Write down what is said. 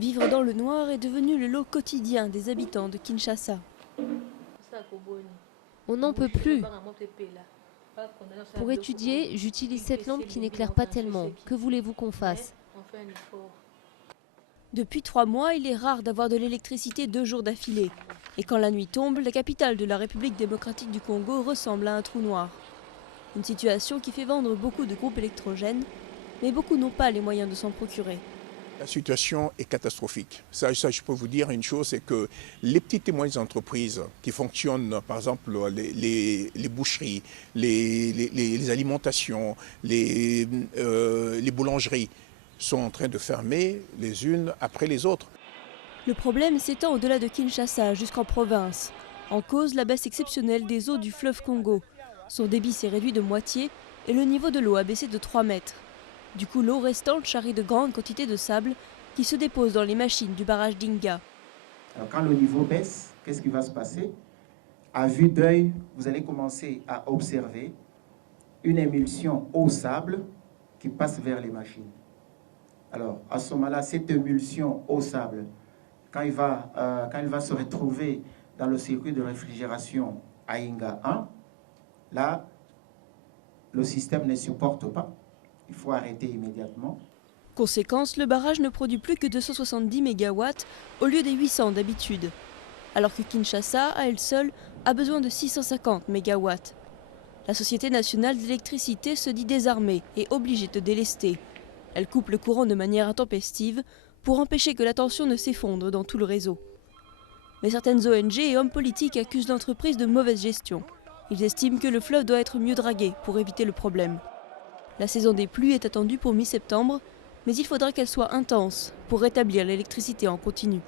Vivre dans le noir est devenu le lot quotidien des habitants de Kinshasa. On n'en peut plus. Pour étudier, j'utilise cette lampe qui n'éclaire pas tellement. Que voulez-vous qu'on fasse? Depuis 3 mois, il est rare d'avoir de l'électricité 2 jours d'affilée. Et quand la nuit tombe, la capitale de la République démocratique du Congo ressemble à un trou noir. Une situation qui fait vendre beaucoup de groupes électrogènes, mais beaucoup n'ont pas les moyens de s'en procurer. La situation est catastrophique. Ça, je peux vous dire une chose, c'est que les petites et moyennes entreprises qui fonctionnent, par exemple les boucheries, les alimentations, les boulangeries, sont en train de fermer les unes après les autres. Le problème s'étend au-delà de Kinshasa jusqu'en province. En cause, la baisse exceptionnelle des eaux du fleuve Congo. Son débit s'est réduit de moitié et le niveau de l'eau a baissé de 3 mètres. Du coup, l'eau restante charrie de grandes quantités de sable qui se déposent dans les machines du barrage d'Inga. Alors quand le niveau baisse, qu'est-ce qui va se passer? À vue d'œil, vous allez commencer à observer une émulsion eau-sable qui passe vers les machines. Alors, à ce moment-là, cette émulsion eau-sable, quand il va se retrouver dans le circuit de réfrigération à Inga 1, là, le système ne supporte pas. Il faut arrêter immédiatement. Conséquence, le barrage ne produit plus que 270 MW au lieu des 800 d'habitude. Alors que Kinshasa, à elle seule, a besoin de 650 MW. La Société nationale d'électricité se dit désarmée et obligée de délester. Elle coupe le courant de manière intempestive pour empêcher que la tension ne s'effondre dans tout le réseau. Mais certaines ONG et hommes politiques accusent l'entreprise de mauvaise gestion. Ils estiment que le fleuve doit être mieux dragué pour éviter le problème. La saison des pluies est attendue pour mi-septembre, mais il faudra qu'elle soit intense pour rétablir l'électricité en continu.